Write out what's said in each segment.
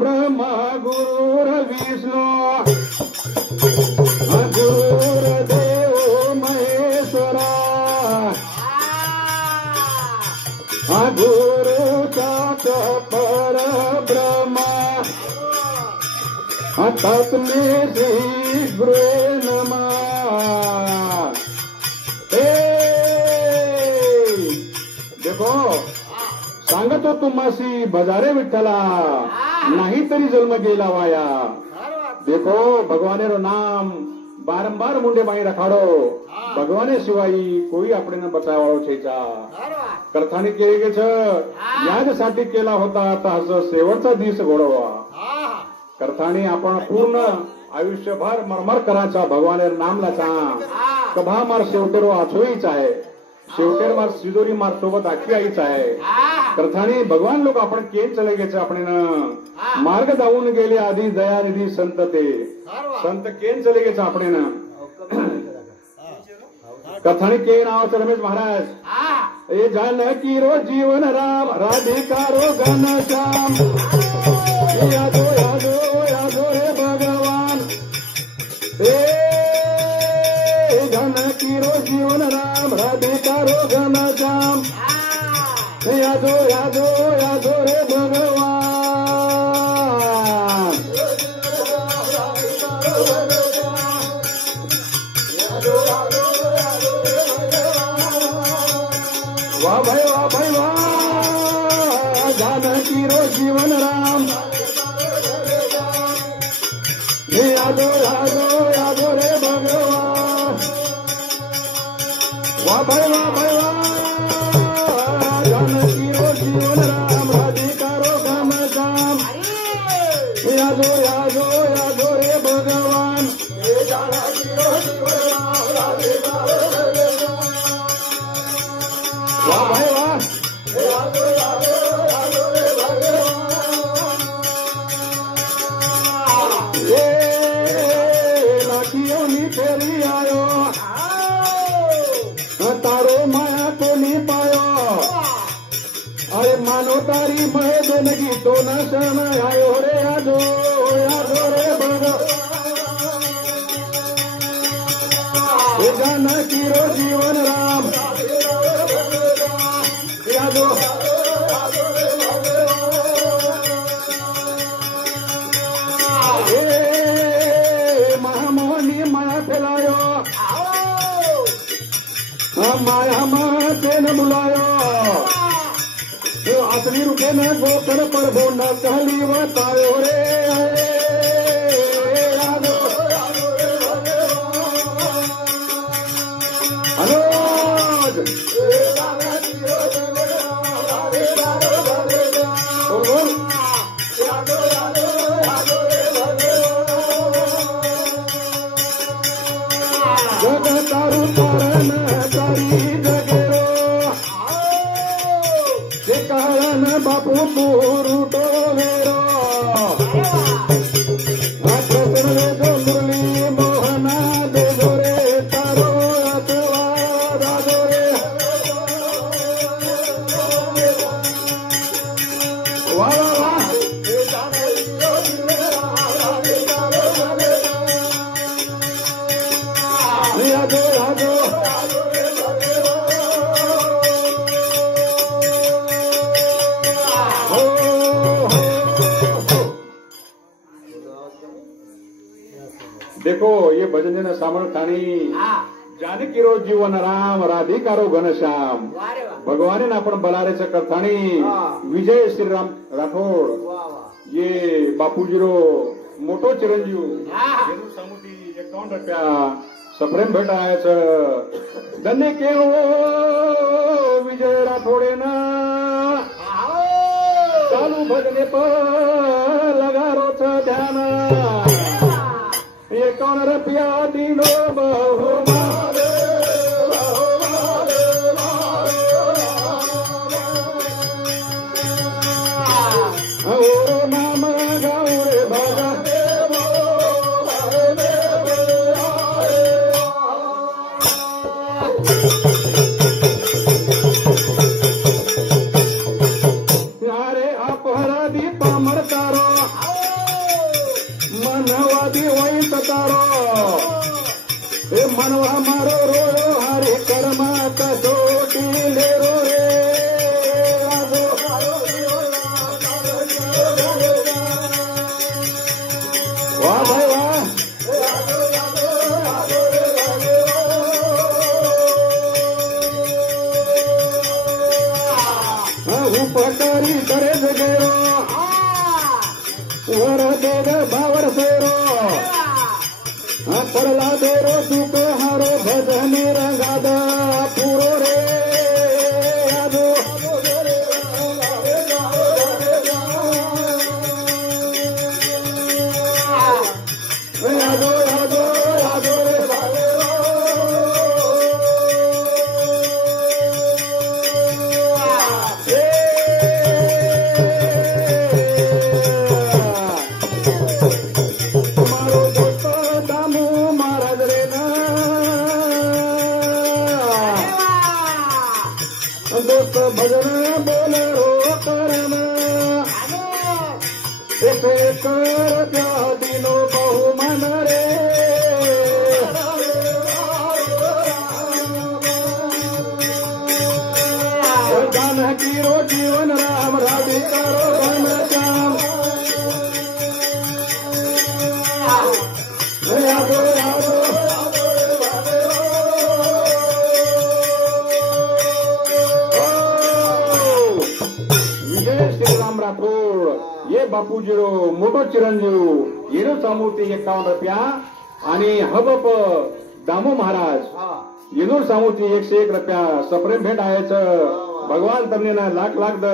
ब्रह्मा गुरुर्विष्णू गुरुर्देव महेश्वरा गुरु साक्षात् परब्रह्मा तस्मै श्री गुरुवे नमः। देखो सांगतो तुम्हासी बजारे विठ्ठला नाही तरी जन्म गेला वाया। देखो भगवाने रो नाम बारंबार मुंडे माई रखाडो भगवाने शिवाई कोई આપણે ન બચાવવાળો છે જા કરથાણી કહે કે છે યાદसाठी केला होता आता शेवटचा दिवस घडवा करथाणी आपण पूर्ण आयुष्यभर मरमर करायचा भगवाने नामला चा कभा मार शेवटेरो आछोईच आहे शेवटेर मार सिदोरी मार सोबत आखी आईच आहे करथाणी भगवान लोक आपण केन चले गेचे आपण मार्ग जाऊन गेले आधी दयानिधी संत ते संत केन चले गेचे आपण कथाणी के नावाचं रमेश महाराज ए जानकी रो जीवन राम राधिका रो घनश्याम यादो यादो यादो रे भगवान ए जानकी रो जीवन राम राधिका रो घनश्याम यादो यादो यादो रे भगवान। वाह भाई वाह जानकी रो जीवन राम यादो यादो यादो रे भगवान। वाह भाई वाह जानकी रो जीवन राम राधिका रो घनश्याम यादो यादो यादो रे भगवान। जानकी रो जीवन राम राधिका रो घनश्याम वाह भाई वाह यादो यादो यादो रे भगवान। लाखियों नी फेरी आयो तारो माया तो नहीं पायो अरे मानो तारी मैं जिंदगी तो न शरण आयो रे यादो यादो रे भगवान। जानकी रो जीवन राम यादो महामोहनी माया फैलायो माया माते न बुलायो असली रुके न गोकर पर भो न कहली बतायो रे यादो अनुज जग तारू तारण तारी जगेरो जे कारण बापू पूरू टोलेरो मुरली मोहना दे गोरे तारो दादो रे। वाह वाह यादो यादो देखो ये भजन देना सामर थानी जानकी रो जीवन राम राधिका रो घनश्याम भगवान आपण बलारेच करथाणी विजय श्रीराम राठोड ये बापूजी रो मोटो चिरंजीव एनु समुटी 51 रुपया सप्रेम भेटायचं धन्य के हो विजय राठोडे ना चालू भजने पर लगा रोच ध्यान 51 रुपया दिनो बहु नाम गौरे भगा अरे अपराधी पामर तारो मनवादी वही तारो हे मनवा मारो रो हरे कर्मा कसोटी ले रो रे वाह भाई वाह उपकारी करे जगेरो वर देव बावर सेरो पडला देरो दुख हारो भजनी रंगाद पुरो रे आजो आजो आजो आजो रे दोस्त भजन बोल रो करम ऐसे कर त्या दिनो बहु मन रे जानकी रो जीवन राम राधिका रो धन श्याम यादो यादो श्रीराम राठोड ये बापूजीरो मोठो चिरंजीव येरो सामूर्ती 51 रुपया आणि हबप दामो महाराज येनूर सामूर्ती 101 रुपया सप्रेम भेट आहेच भगवान तमने लाख लाख द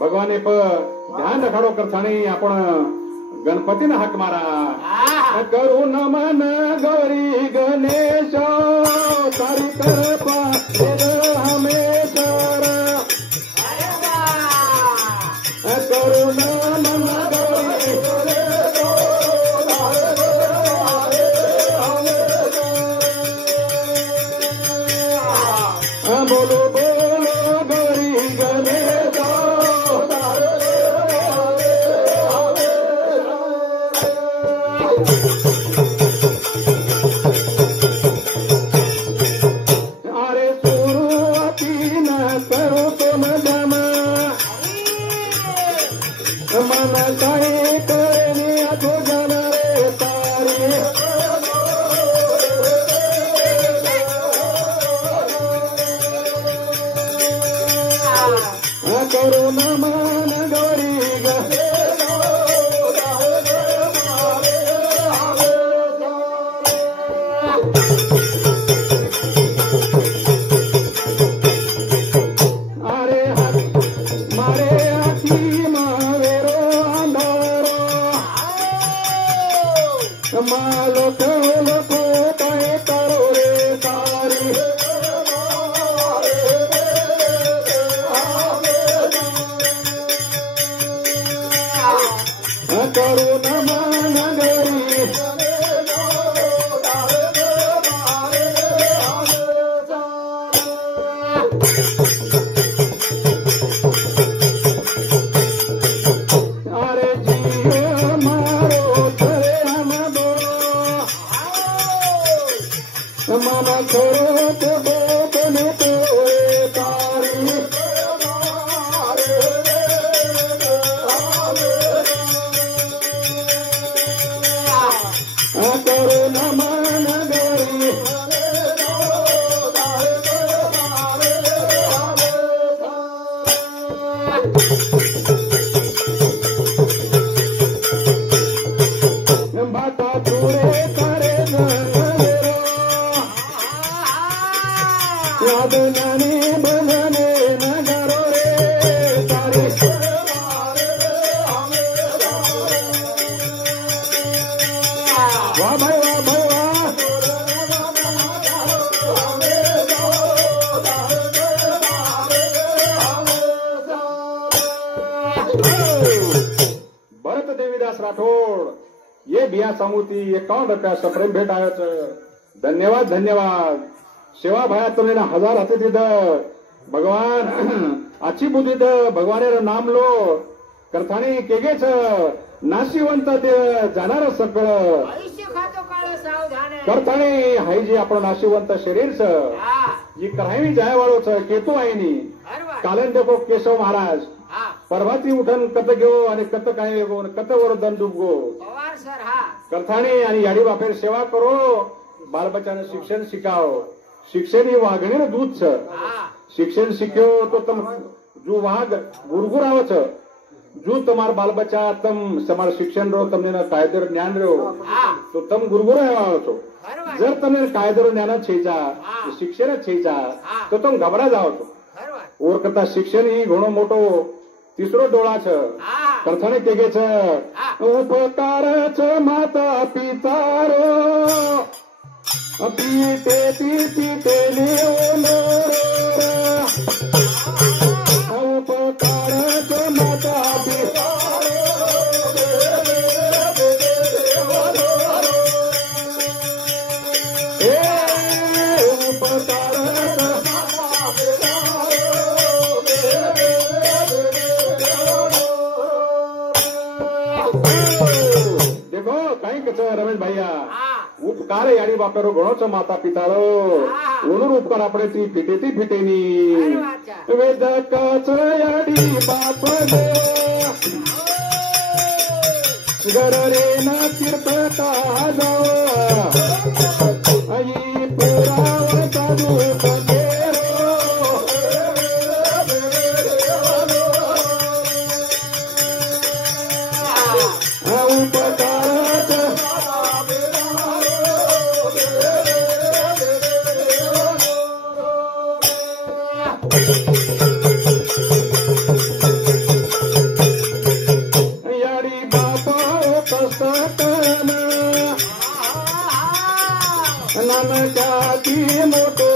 भगवाने प ध्यान रखाडो करतानी आपण गणपतीनं हाक मारा करू नमन गौरी गणेश सारी तरफा हमेशा करुणा मन गौरी बोलो बोलो गौरी गणेश अरे सुरुवाती न करो तुम जमा मन काही करणे आठो जन रे तारी करू नमन गौरी अरे मारे आखी मावेरो अंधारो मालो लोको काय करो रे तारी करू नमन गौरी अरे जीव मारो थरे हम दोनो मन छोड़ो तो बोकने तो तारी करो नमन गौरी बाटा चूरे करे नगरो याद नानी बंधने नगरो रे तारी वाह भाई वाह भाई वाह भरत देवीदास राठोड ये बिया सामूती 51 रुपया सप्रेम भेट आयोच धन्यवाद धन्यवाद सेवा भाया तुमने 1000 हाती दिधं भगवान आची बुद्धी भगवान नाम लो करतानी केगेच नाशिवंत ते जाणार सकळ आयुष्य खातो काळ सावधान करताणे हाय जे आपण नाशिवंत शरीरच हा जी करावी जायवाळोच केतू आईनी बरोबर कालन देखो केशव महाराज हा परभाती उठन कत घेऊ आणि कत काय गो कत वर दंडूप गो पवार सर हा करताणे आणि याडी बापेर सेवा करो बालबच्चानं शिक्षण शिकाव शिक्षण ही वागणीर दूध छ हा शिक्षण शिक्यो तो तम जो वाग गुरगुरावच जो તમાર બાલ બચ્ચા તમ તમાર શિક્ષણ રો તમને કાયદેર જ્ઞાન રહ્યો हा તો તમ ગુરગુરાવા છો बरोबर जर તમે કાયદેર જ્ઞાન છેજા હા. શિક્ષણ છેજા હા. તો તમે ગભરા જાઓ છો बरोबर ઓર કરતા શિક્ષણ ही ઘણો મોટો તીસરો ડોળા છે हा કરથાને કે છે હા. ઉપકાર છે માતા પિતારો પીતે પીતે લેવો ઉપકાર છે માતા देखो काही कच रमेश भैया हा उपकार याडी बापेरो घणो छ माता पितारो हा. ओनूर उपकार आपणे ती फिटेती फिटेनी अरे वाचा वेद कच याडी बाप घर रे ना तीर्थता जाव आई पुराव साधू याडी बापा कष्टना नानकाची मोठो